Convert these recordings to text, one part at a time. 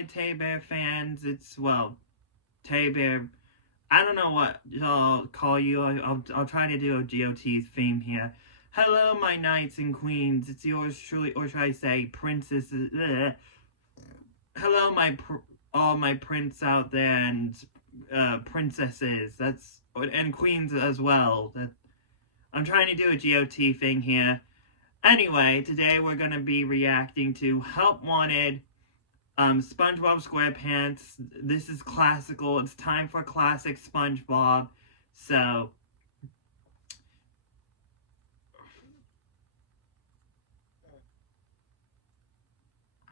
my Tay Bear fans. It's, well, Tay Bear. I don't know what I'll call you. I'll try to do a GOT theme here. Hello, my knights and queens. It's yours truly, or should I say, princesses. Hello, all my prince out there and princesses. And queens as well. I'm trying to do a GOT thing here. Anyway, today we're gonna be reacting to Help Wanted. SpongeBob SquarePants. This is classical. It's time for classic SpongeBob. So,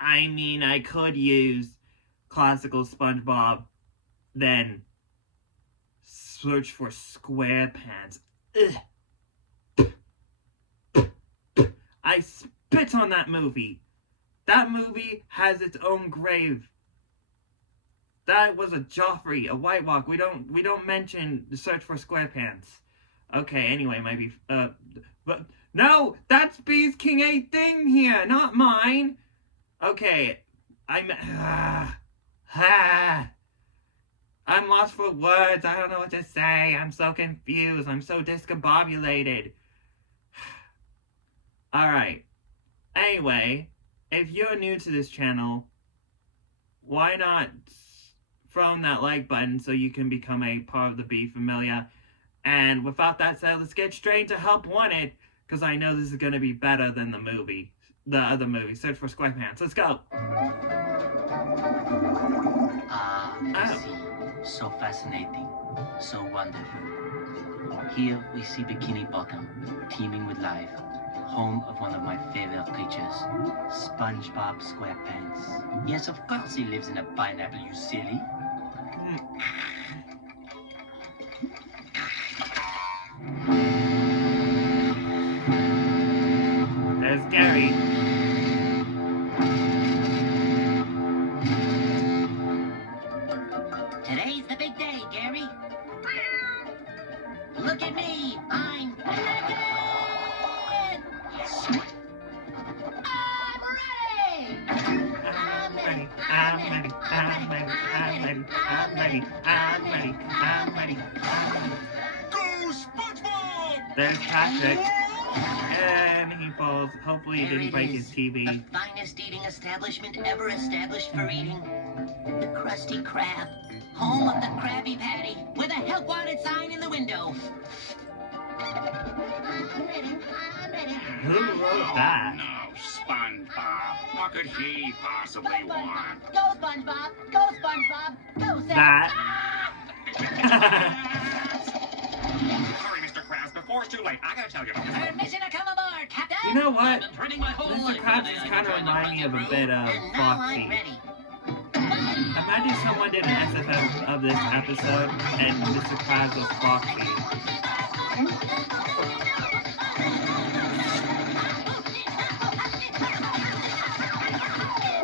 I mean, I could use classical SpongeBob, then search for SquarePants. Ugh. I spit on that movie. That movie has its own grave. That was a Joffrey, a White Walk. We don't mention the search for SquarePants. Okay, anyway, maybe but no, that's B's King 8 thing here, not mine. Okay, I'm lost for words. I don't know what to say. I'm so confused. I'm so discombobulated. Alright. Anyway, if you're new to this channel, why not throw that like button so you can become a part of the Be Familiar? And without that said, let's get straight into Help Wanted, because I know this is going to be better than the other movie, Search for SquarePants. Let's go! I see. So fascinating. So wonderful. Here we see Bikini Bottom, teeming with life. Home of one of my favorite creatures, SpongeBob SquarePants. Yes, of course he lives in a pineapple, you silly. There's Gary. Today's the big day, Gary. Look at me, I'm naked! I'm ready. Go, SpongeBob! There's Patrick. And he falls. Hopefully he didn't break his TV. The finest eating establishment ever established for eating. The Krusty Krab. Home of the Krabby Patty. With a Help Wanted sign in the window. I'm ready. Who wrote that? No, SpongeBob. What could he possibly want? Go, SpongeBob! Go, SpongeBob! Go, Sam! That. Sorry, Mr. Krabs, before it's too late. I gotta tell you about this. Permission to come aboard, Captain! You know what? I've been training my whole Mr. life Krabs for is this. kind of reminding me of a bit of And now I'm Foxy. ready. Imagine someone did an SFF of this episode and Mr. Krabs was Foxy.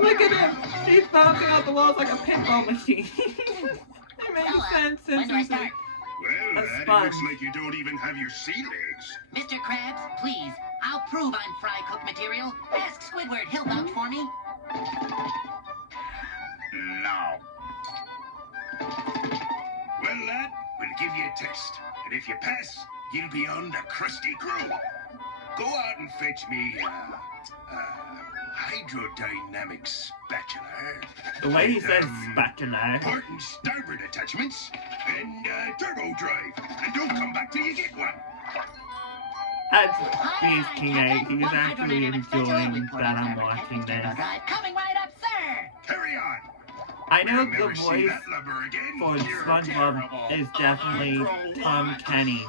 Look at him! He's bouncing off the walls like a pinball machine. It makes sense since When do I he's start? Well, A lad, it sponge. looks like you don't even have your sea legs. Mr. Krabs, please. I'll prove I'm fry cook material. Ask Squidward, he'll vouch for me. No. Well, lad, we'll give you a test. And if you pass, you'll be on the Krusty Crew. Go out and fetch me hydrodynamic spatula. the way he and, says spatula. port and starboard attachments and turbo drive. And don't come back till you get one. That's he's King 8. He's actually enjoying that I'm watching this. Coming right up, sir. Carry on. I know We'll the never see voice that lubber again. for You're SpongeBob terrible. is definitely Tom Kenny.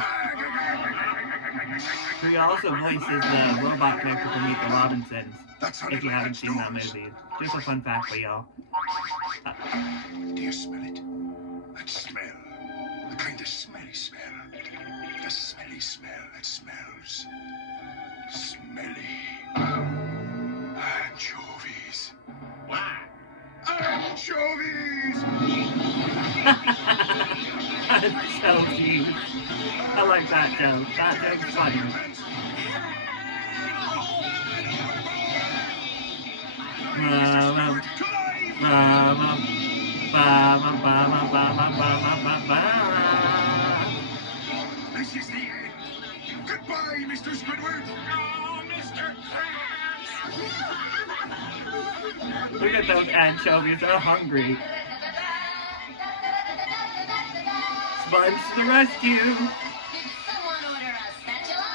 He also voices the robot character from Meet the Robinsons, That sounded if you like haven't that's seen that yours. movie. Just a fun fact for y'all. Do you smell it? That smell. The kind of smelly smell. The smelly smell that smells. Smelly. Anchovies. What? Anchovies! Chelsea. I like that joke. That joke's funny. This is the end. Goodbye, Mr. Squidward. Oh, Mr. Krabs. Look at those anchovies, they're hungry. Sponge to the rescue. Someone order a spatula.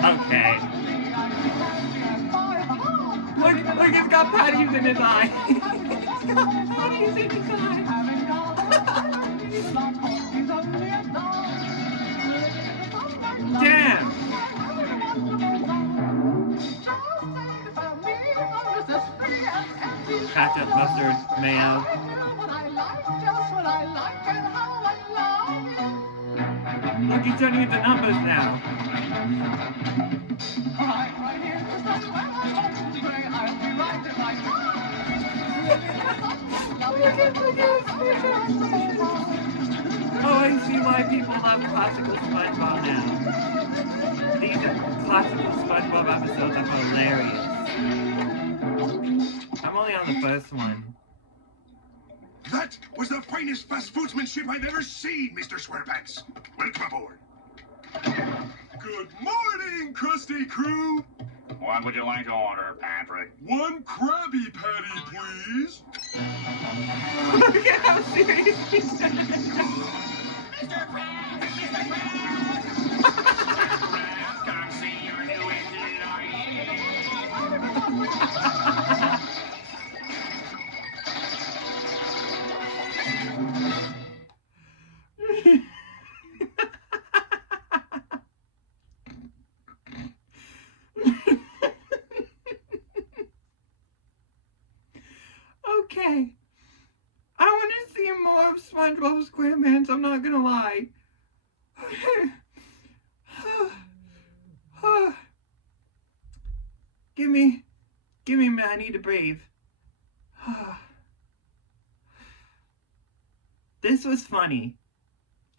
Okay. Look, he's got patties in his eye. He's got patties in his eye. Damn. Ketchup, mustard, mayo. Look, he's turning into numbers now. Oh, I see why people love classical SpongeBob now. These classical SpongeBob episodes are hilarious. I'm only on the first one. That was the finest fast foodsmanship I've ever seen, Mr. Squarepants. Welcome aboard. Good morning, Krusty Crew. What would you like to order, Patrick? One Krabby Patty, please. Look at how serious he said. Mr. Krabs! Mr. Krabs! Come see your new Okay. I want to see more of SpongeBob SquarePants, I'm not gonna lie. Give me a minute, I need to breathe. This was funny.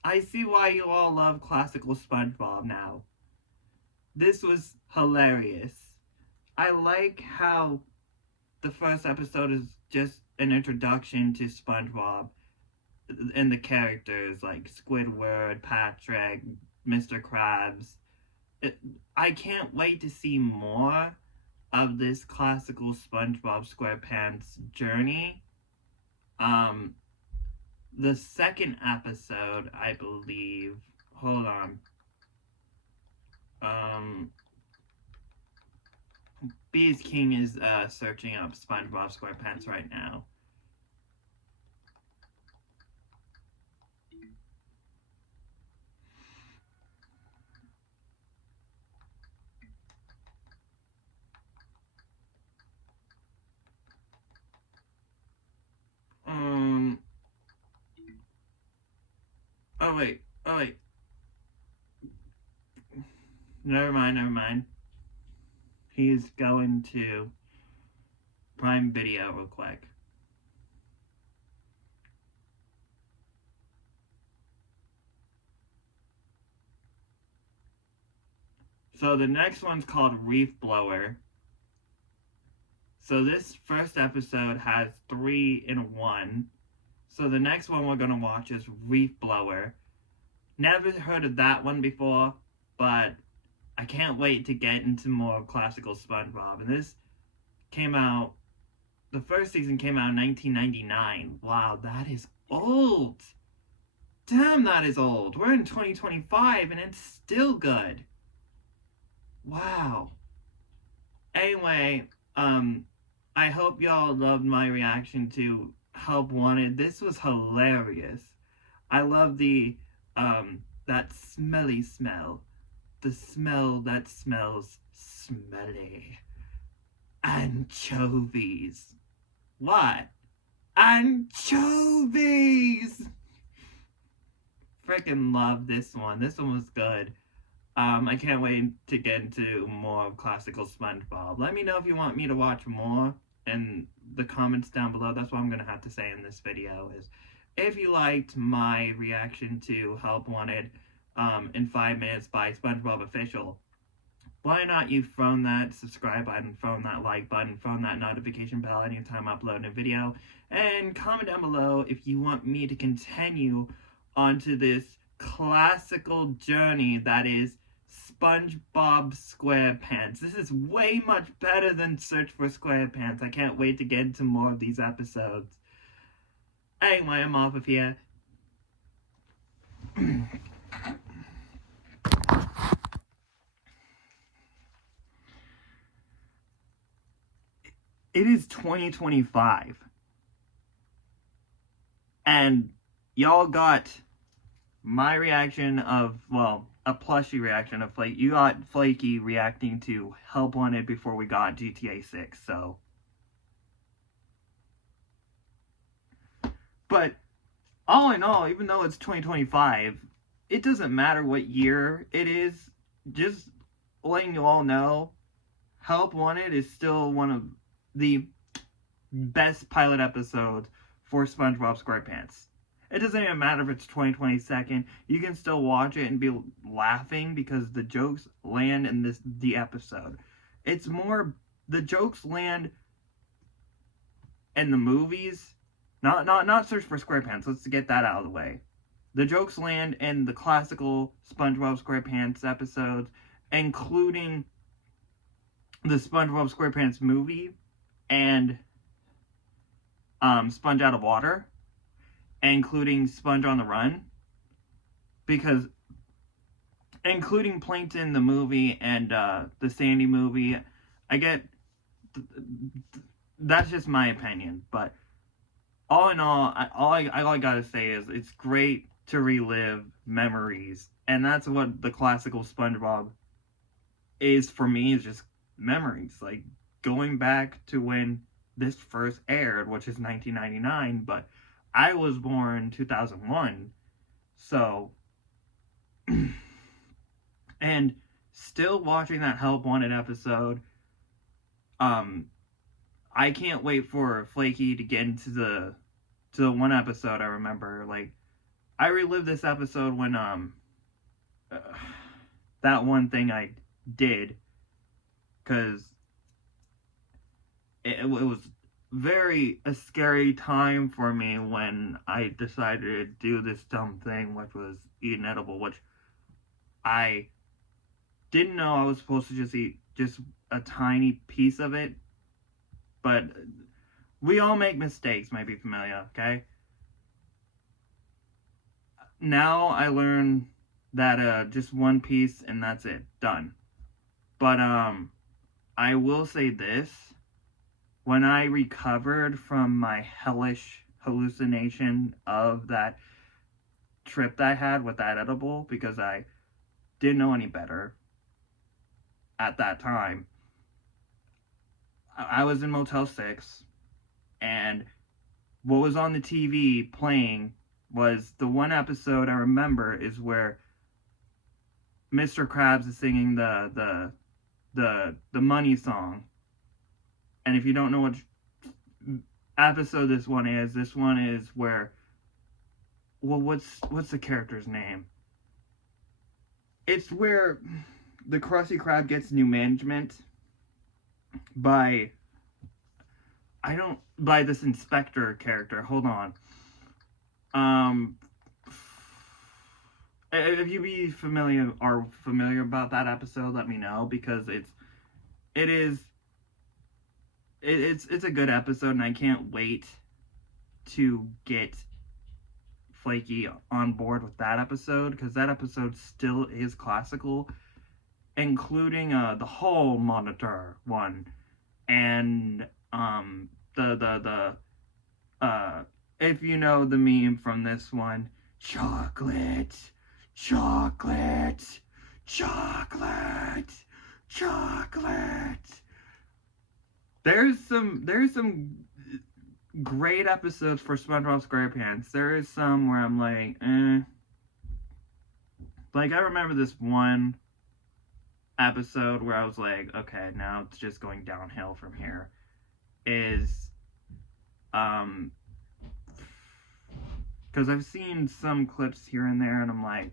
I see why you all love classical SpongeBob now. This was hilarious. I like how the first episode is just an introduction to SpongeBob and the characters like Squidward, Patrick, Mr. Krabs. I can't wait to see more of this classical SpongeBob SquarePants journey. The second episode, I believe. Hold on. Bees King is searching up SpongeBob SquarePants right now. Oh wait. Never mind. He's going to Prime Video real quick. So the next one's called Reef Blower. So this first episode has 3 in 1. So the next one we're gonna watch is Reef Blower. Never heard of that one before, but I can't wait to get into more classical SpongeBob. And this came out, the first season came out in 1999. Wow, that is old. Damn, that is old. We're in 2025 and it's still good. Wow. Anyway, I hope y'all loved my reaction to Help Wanted. This was hilarious. I love the, that smelly smell. The smell that smells smelly. Anchovies. What? Anchovies! Freaking love this one. This one was good. I can't wait to get into more of classical SpongeBob. Let me know if you want me to watch more in the comments down below. That's what I'm going to have to say in this video is if you liked my reaction to Help Wanted, in 5 minutes by SpongeBob Official. Why not you phone that subscribe button, phone that like button, phone that notification bell anytime I upload a video, and comment down below if you want me to continue onto this classical journey that is SpongeBob SquarePants. This is way much better than Search for SquarePants. I can't wait to get into more of these episodes. Anyway, I'm off of here. It is 2025. And y'all got my reaction of, well, a plushie reaction of Flakey. You got Flakey reacting to Help Wanted before we got GTA 6, so. But, all in all, even though it's 2025, it doesn't matter what year it is. Just letting you all know, Help Wanted is still one of the best pilot episodes for SpongeBob SquarePants. It doesn't even matter if it's 2022. You can still watch it and be laughing because the jokes land in the episode. It's more the jokes land in the movies, not Search for SquarePants. Let's get that out of the way. The jokes land in the classical SpongeBob SquarePants episodes, including the SpongeBob SquarePants movie and Sponge Out of Water, including Sponge on the Run, because including Plankton the movie and the Sandy movie, I get that's just my opinion, but all in all, all I gotta say is it's great to relive memories, and that's what the classical SpongeBob is for me, is just memories, like going back to when this first aired, which is 1999, but I was born 2001, so, and still watching that Help Wanted episode, I can't wait for Flakey to get into the one episode I remember, like, I relived this episode when, that one thing I did, because it was a scary time for me when I decided to do this dumb thing, which was eat an edible, which I didn't know I was supposed to just eat just a tiny piece of it, but we all make mistakes, might be familiar, okay? Now I learn that just one piece and that's it, done. But I will say this, when I recovered from my hellish hallucination of that trip that I had with that edible, because I didn't know any better at that time, I was in Motel 6, and what was on the TV playing was the one episode I remember is where Mr. Krabs is singing the money song. And if you don't know what episode this one is where, well, what's the character's name? It's where the Krusty Krab gets new management by this inspector character. Hold on. If you be familiar about that episode, let me know, because it's a good episode, and I can't wait to get Flakey on board with that episode, because that episode still is classical, including the hall monitor one, and if you know the meme from this one, chocolate, chocolate, chocolate, chocolate. There's some great episodes for SpongeBob SquarePants. There is some where I'm like, eh. Like, I remember this one episode where I was like, okay, now it's just going downhill from here. Because I've seen some clips here and there, and I'm like,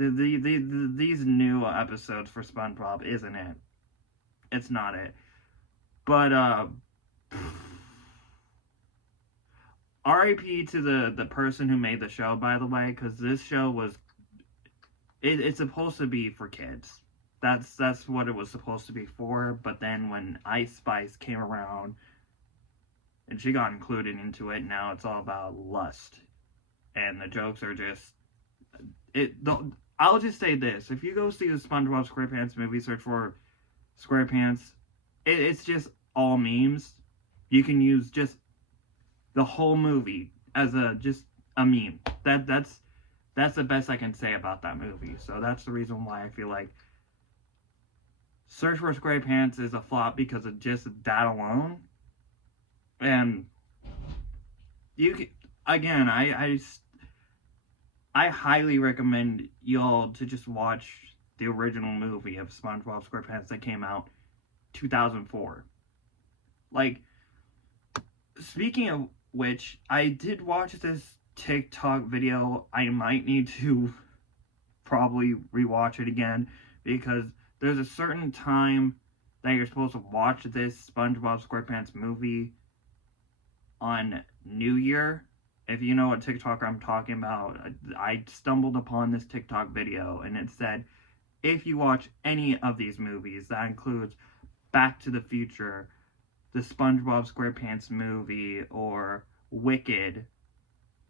these new episodes for SpongeBob isn't it. It's not it. But R.I.P. to the person who made the show, by the way, because this show was it's supposed to be for kids. That's what it was supposed to be for. But then when Ice Spice came around and she got included into it, now it's all about lust, and the jokes are just I'll just say this: if you go see the SpongeBob SquarePants movie, search for SquarePants, it's just all memes. You can use just the whole movie as just a meme. That's the best I can say about that movie. So that's the reason why I feel like Search for SquarePants is a flop, because of just that alone. And again, I highly recommend y'all to just watch the original movie of SpongeBob SquarePants that came out 2004. Like, speaking of which, I did watch this TikTok video. I might need to probably rewatch it again, because there's a certain time that you're supposed to watch this SpongeBob SquarePants movie on New Year. If you know what TikTok I'm talking about, I stumbled upon this TikTok video, and it said, if you watch any of these movies, that includes Back to the Future, the SpongeBob SquarePants movie, or Wicked,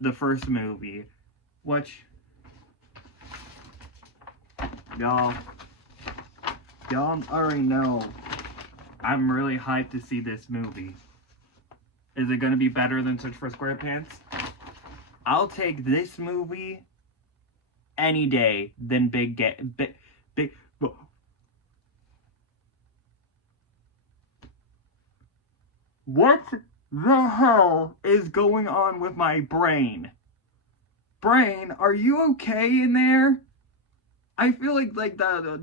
the first movie, which y'all already know I'm really hyped to see this movie. Is it going to be better than Search for SquarePants? I'll take this movie any day than Big. What the hell is going on with my brain? Brain, are you okay in there? I feel like the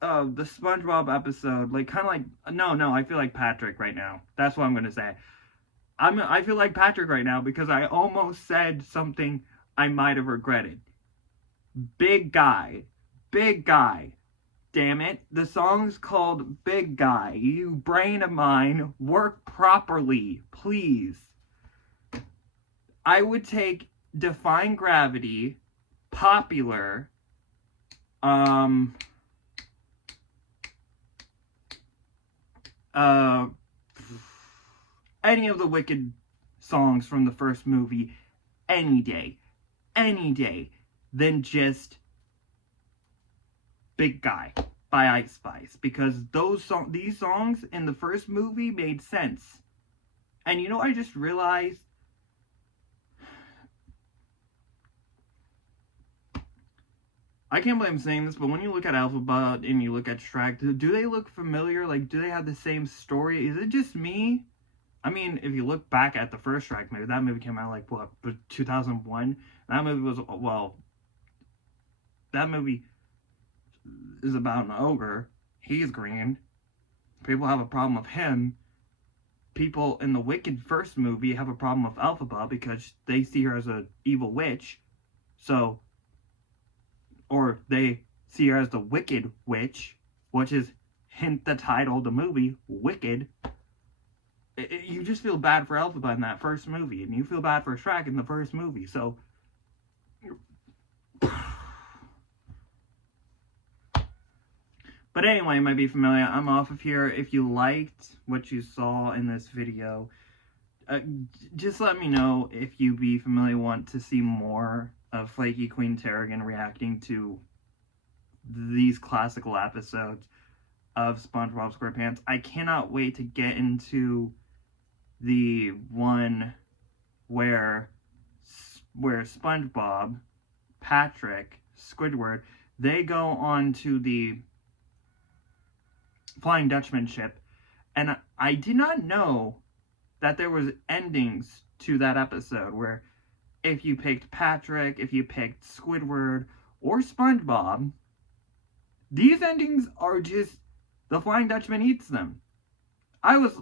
SpongeBob episode, like kind of like no, I feel like Patrick right now. That's what I'm gonna say. I feel like Patrick right now because I almost said something I might have regretted. Big guy. Damn it. The song's called Big Guy. You brain of mine, work properly, please. I would take Defying Gravity, Popular, any of the Wicked songs from the first movie any day, than just Big Guy by Ice Spice, because these songs in the first movie made sense. And you know, I just realized I can't believe I'm saying this, but when you look at Alphabet and you look at Shrek, do they look familiar? Like, do they have the same story? Is it just me? I mean, if you look back at the first Shrek movie, that movie came out like, what, 2001? That movie was, well, that movie is about an ogre. He's green. People have a problem with him. People in the Wicked first movie have a problem with Alphaba because they see her as an evil witch. So, or they see her as the Wicked Witch, which is, hint the title of the movie, Wicked. You just feel bad for Alphaba in that first movie, and you feel bad for Shrek in the first movie, so... But anyway, you might be familiar. I'm off of here. If you liked what you saw in this video, just let me know if you be familiar, want to see more of Flakey Queen Tarragon reacting to these classical episodes of SpongeBob SquarePants. I cannot wait to get into the one where SpongeBob, Patrick, Squidward, they go on to the Flying Dutchman ship, and I did not know that there was endings to that episode where if you picked Patrick, if you picked Squidward, or SpongeBob, these endings are just the Flying Dutchman eats them. I was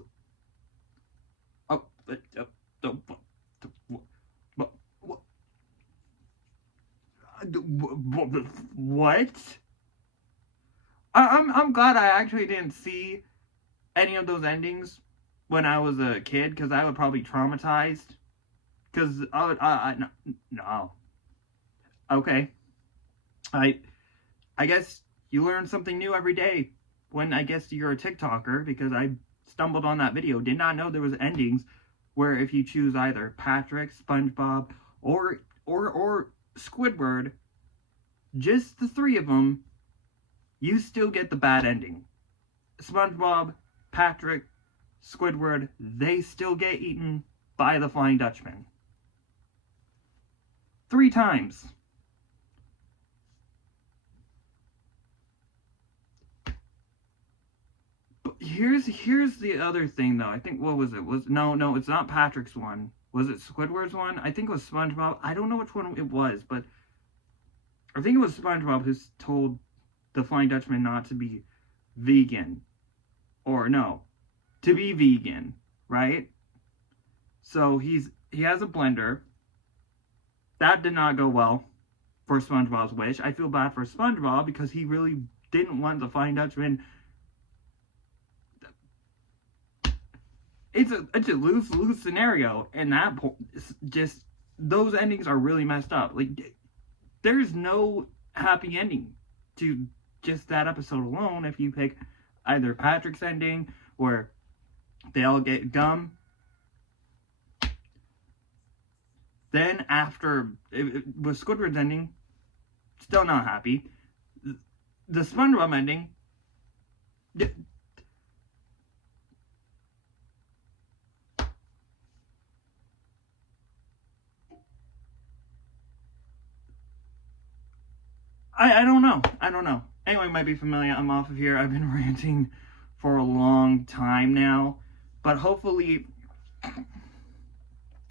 What? I'm glad I actually didn't see any of those endings when I was a kid, because I would probably traumatized. Because no. Okay. I guess you learn something new every day when I guess you're a TikToker, because I stumbled on that video. Did not know there was endings where if you choose either Patrick, SpongeBob, or Squidward, just the three of them, you still get the bad ending. SpongeBob, Patrick, Squidward, they still get eaten by the Flying Dutchman. 3 times. But here's the other thing though. I think, what was it? No, it's not Patrick's one. Was it Squidward's one? I think it was SpongeBob. I don't know which one it was, but I think it was SpongeBob who told the Flying Dutchman not to be vegan. Or no, to be vegan, right? So he has a blender. That did not go well for SpongeBob's wish. I feel bad for SpongeBob because he really didn't want the Flying Dutchman. It's a lose scenario, and that just, those endings are really messed up. Like, there's no happy ending to just that episode alone if you pick either Patrick's ending where they all get gum. Then after, with Squidward's ending, still not happy. The SpongeBob ending, I don't know. Anyway, might be familiar. I'm off of here. I've been ranting for a long time now, but hopefully,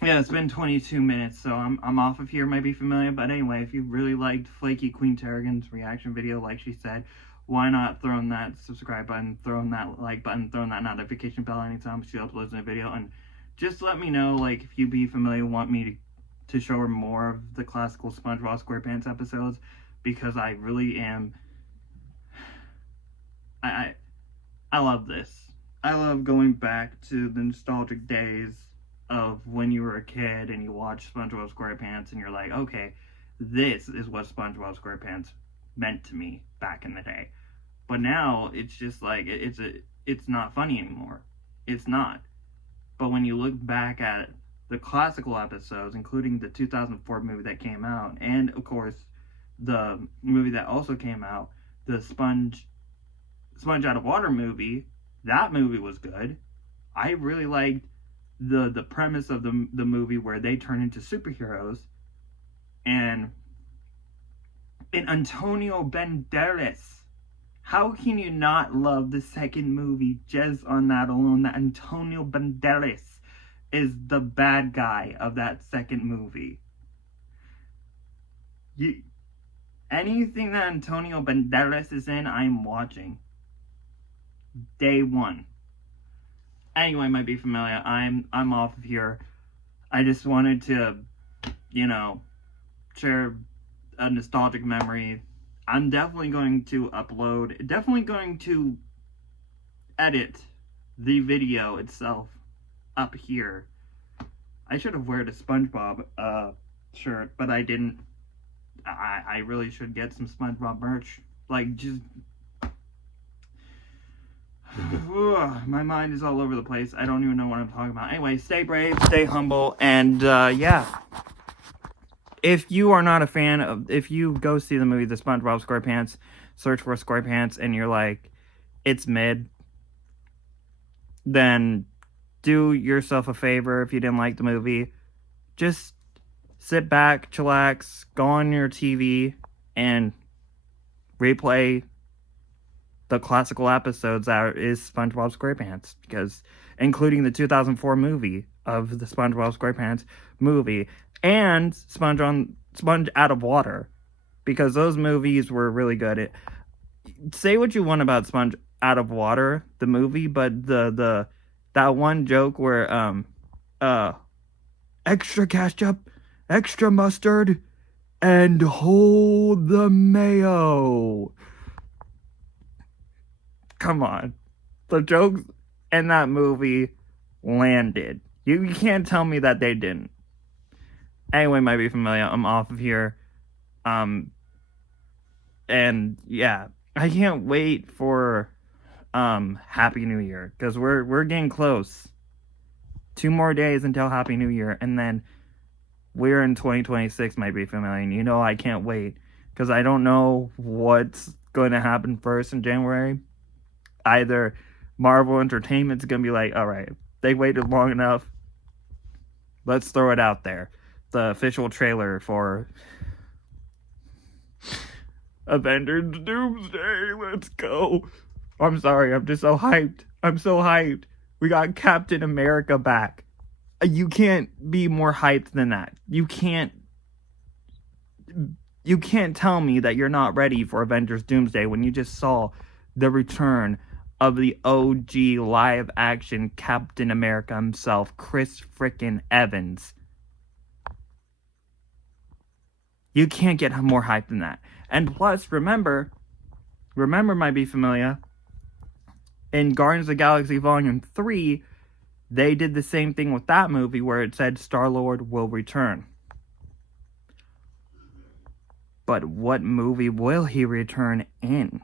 yeah, it's been 22 minutes, so I'm off of here. Might be familiar, but anyway, if you really liked Flakey Queen Tarragon's reaction video, like she said, why not throw in that subscribe button, throw in that like button, throw in that notification bell anytime she uploads a video, and just let me know, like, if you be familiar, want me to show her more of the classical SpongeBob SquarePants episodes, because I really am. I love this. I love going back to the nostalgic days of when you were a kid and you watched SpongeBob SquarePants and you're like, okay, this is what SpongeBob SquarePants meant to me back in the day. But now it's just like, it's not funny anymore. It's not. But when you look back at the classical episodes, including the 2004 movie that came out, and of course the movie that also came out, the Sponge Out of Water movie, that movie was good. I really liked the premise of the movie where they turn into superheroes, and Antonio Banderas. How can you not love the second movie just on that alone? That Antonio Banderas is the bad guy of that second movie. Anything that Antonio Banderas is in, I'm watching. Day one. Anyway, might be familiar. I'm off of here. I just wanted to, share a nostalgic memory. I'm definitely going to edit the video itself up here. I should have worn a SpongeBob shirt, but I didn't. I really should get some SpongeBob merch. Like, just my mind is all over the place. I don't even know what I'm talking about. Anyway, stay brave, stay humble, and yeah. If you are not a fan of, if you go see the movie The SpongeBob SquarePants, search for SquarePants, and you're like, it's mid, then do yourself a favor. If you didn't like the movie, just sit back, chillax, go on your TV, and replay the classical episodes that is SpongeBob SquarePants, because including the 2004 movie of the SpongeBob SquarePants movie and Sponge Out of Water, because those movies were really good. Say what you want about Sponge Out of Water, the movie, but that one joke where extra ketchup, extra mustard, and hold the mayo. Come on. The jokes in that movie landed. You can't tell me that they didn't. Anyway, might be familiar. I'm off of here. And yeah, I can't wait for Happy New Year, because we're getting close. 2 more days until Happy New Year, and then we're in 2026, might be familiar. And you know I can't wait, because I don't know what's going to happen first in January. Either Marvel Entertainment's going to be like, alright, they waited long enough, let's throw it out there. The official trailer for Avengers Doomsday, let's go. I'm sorry, I'm just so hyped. I'm so hyped. We got Captain America back. You can't be more hyped than that. You can't tell me that you're not ready for Avengers Doomsday when you just saw the return of the OG live action Captain America himself, Chris frickin' Evans. You can't get more hyped than that. And plus, remember might be familiar, in Guardians of the Galaxy Volume 3, they did the same thing with that movie where it said Star-Lord will return. But what movie will he return in?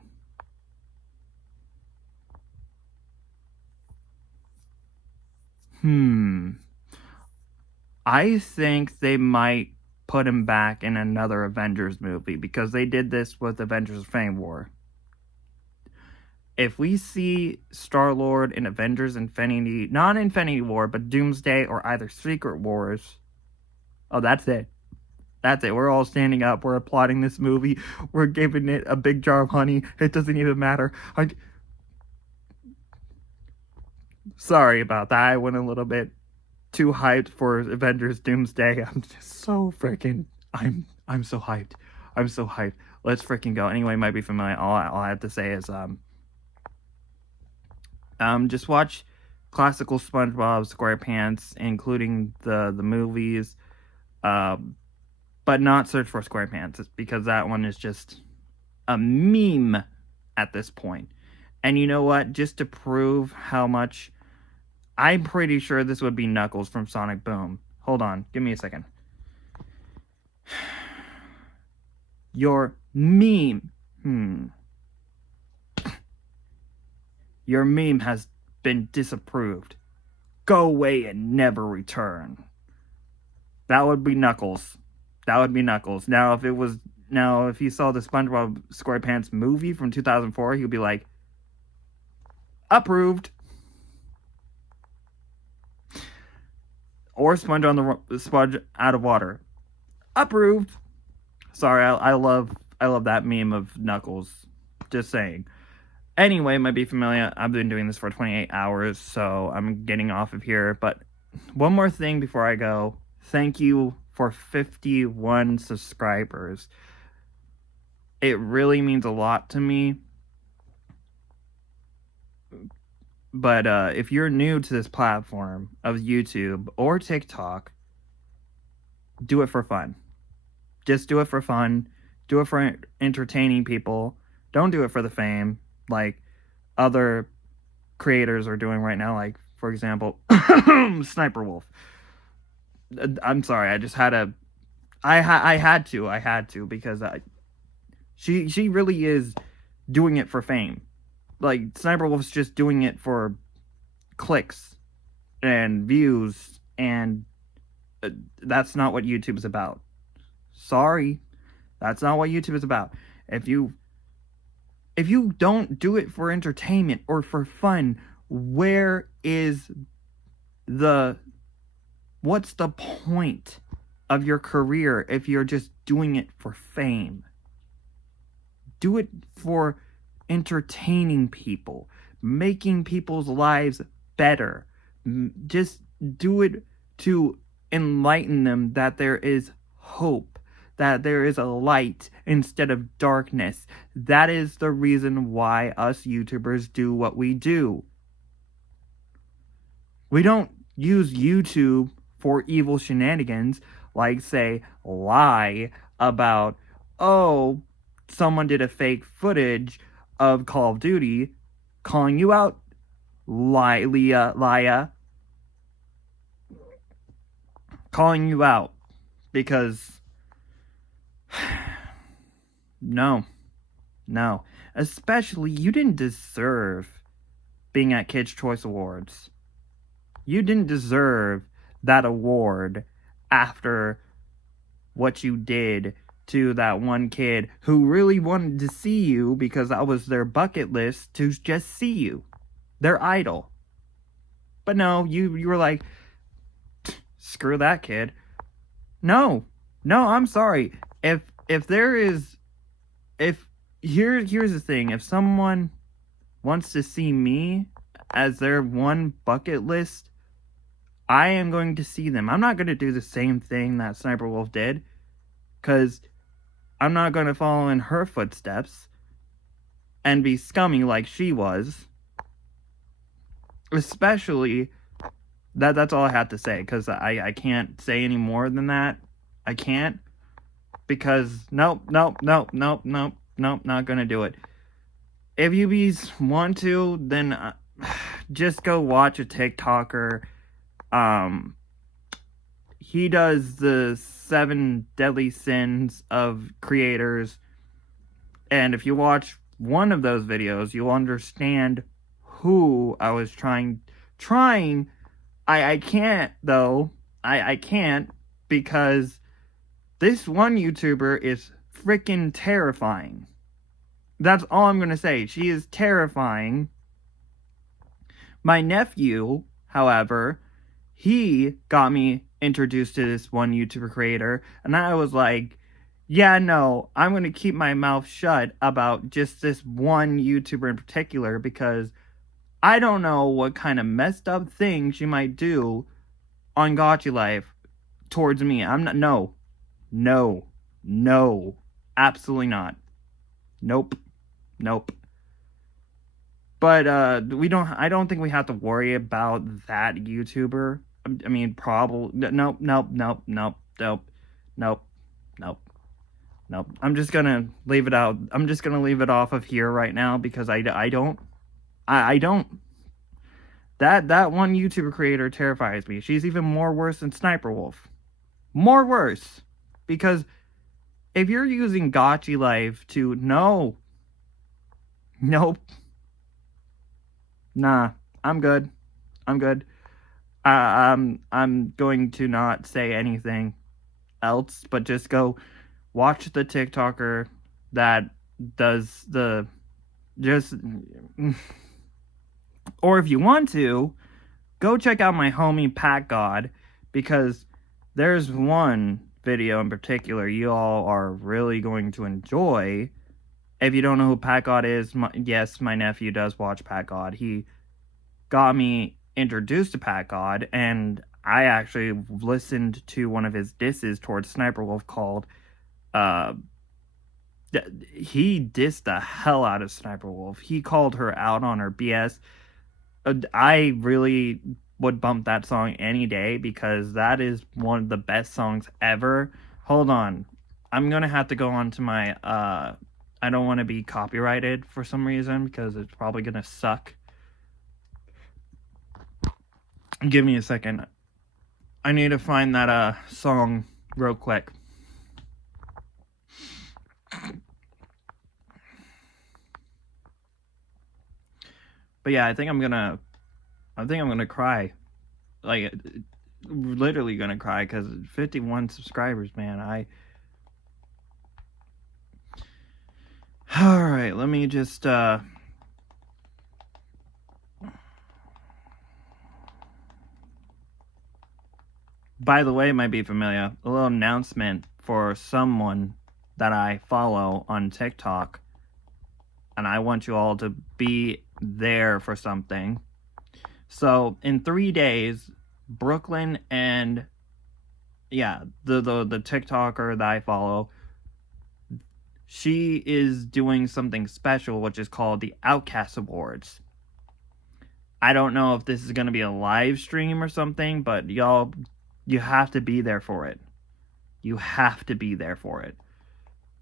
I think they might put him back in another Avengers movie, because they did this with Avengers Infinity War. If we see Star-Lord in Avengers Infinity, not Infinity War, but Doomsday or either Secret Wars, oh, that's it. That's it. We're all standing up. We're applauding this movie. We're giving it a big jar of honey. It doesn't even matter. Sorry about that. I went a little bit too hyped for Avengers Doomsday. I'm just so freaking... I'm so hyped. I'm so hyped. Let's freaking go. Anyway, might be familiar. All I have to say is just watch classical SpongeBob SquarePants, including the movies, but not search for SquarePants, because that one is just a meme at this point. And you know what? Just to prove how much, I'm pretty sure this would be Knuckles from Sonic Boom. Hold on, give me a second. Your meme. Your meme has been disapproved. Go away and never return. That would be Knuckles. That would be Knuckles. Now, if he saw the SpongeBob SquarePants movie from 2004, he would be like, approved. Or Sponge out of water. Approved. Sorry, I love that meme of Knuckles. Just saying. Anyway, might be familiar. I've been doing this for 28 hours, so I'm getting off of here. But one more thing before I go. Thank you for 51 subscribers. It really means a lot to me. But if you're new to this platform of YouTube or TikTok, do it for fun. Just do it for fun. Do it for entertaining people. Don't do it for the fame like other creators are doing right now. Like, for example, Sniper Wolf. I'm sorry, I just had to. I had to because she really is doing it for fame. Like, Sniper Wolf's just doing it for clicks and views, and that's not what YouTube is about. Sorry, that's not what YouTube is about. If you don't do it for entertainment or for fun, what's the point of your career if you're just doing it for fame? Do it for entertaining people, making people's lives better. Just do it to enlighten them that there is hope, that there is a light instead of darkness. That is the reason why us YouTubers do what we do. We don't use YouTube for evil shenanigans, like, say, lie about, oh, someone did a fake footage of Call of Duty, calling you out, Lia, calling you out, because no, especially you didn't deserve being at Kids' Choice Awards. You didn't deserve that award after what you did to that one kid who really wanted to see you because that was their bucket list to just see you. Their idol. But no, you were like, screw that kid. No, I'm sorry. If there is, if here's the thing, if someone wants to see me as their one bucket list, I am going to see them. I'm not going to do the same thing that Sniper Wolf did, because I'm not going to follow in her footsteps and be scummy like she was. Especially, that's all I have to say, because I can't say any more than that. I can't, because nope, not going to do it. If you bees want to, then just go watch a TikToker. He does the 7 deadly sins of creators, and if you watch one of those videos, you'll understand who I was trying. I can't though. I can't, because this one YouTuber is freaking terrifying. That's all I'm gonna say. She is terrifying. My nephew, however, he got me introduced to this one YouTuber creator, and I was like, yeah, no, I'm going to keep my mouth shut about just this one YouTuber in particular, because I don't know what kind of messed up thing she might do on Gotcha Life towards me. I'm not, no, absolutely not. Nope. But I don't think we have to worry about that YouTuber. I mean, probably, nope. I'm just gonna leave it out. I'm just gonna leave it off of here right now, because I don't. That one YouTuber creator terrifies me. She's even more worse than Sniper Wolf. More worse. Because if you're using Gotcha Life to, nope. Nah, I'm good. I'm going to not say anything else, but just go watch the TikToker that does the or if you want to, go check out my homie Pat God, because there's one video in particular you all are really going to enjoy. If you don't know who Pat God is, yes, my nephew does watch Pat God. He got me introduced to Pat God, and I actually listened to one of his disses towards Sniper Wolf called, he dissed the hell out of Sniper Wolf. He called her out on her BS. I really would bump that song any day, because that is one of the best songs ever. Hold on. I'm going to have to go on to my, I don't want to be copyrighted for some reason, because it's probably going to suck. Give me a second. I need to find that song real quick. But yeah, I think I'm gonna cry. Like, literally gonna cry, because 51 subscribers, man. Alright, let me just by the way, it might be familiar. A little announcement for someone that I follow on TikTok, and I want you all to be there for something. So in 3 days, Brooklyn and the TikToker that I follow, she is doing something special, which is called the Outcast Awards. I don't know if this is going to be a live stream or something, but y'all, you have to be there for it. You have to be there for it.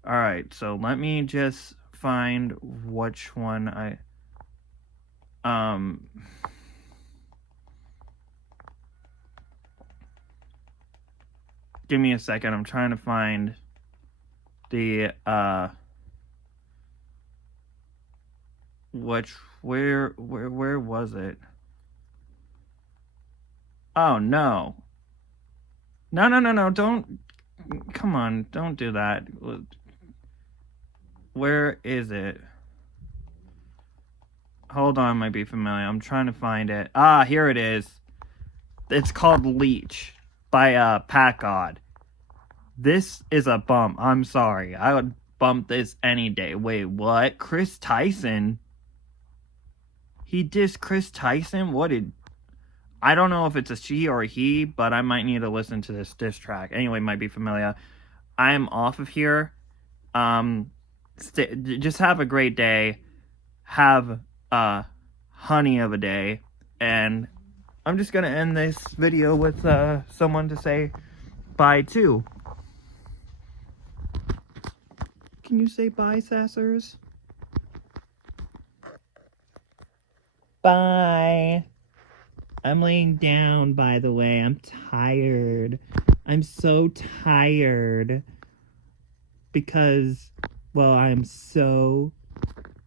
Alright, so let me just find which one I... Give me a second. I'm trying to find the, where was it? Oh, no. No, don't, come on, don't do that. Where is it? Hold on, might be familiar. I'm trying to find it. Ah, here it is. It's called Leech by Pat God. This is a bump. I'm sorry. I would bump this any day. Wait, what? Chris Tyson? He dissed Chris Tyson? What did... I don't know if it's a she or a he, but I might need to listen to this diss track. Anyway, might be familiar. I am off of here. Just have a great day. Have a honey of a day. And I'm just going to end this video with someone to say bye to. Can you say bye, Sassers? Bye. I'm laying down, by the way. I'm tired. I'm so tired. Because, well, I'm so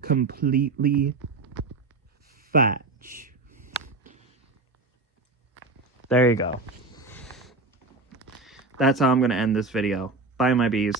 completely fetch. There you go. That's how I'm going to end this video. Bye, my bees.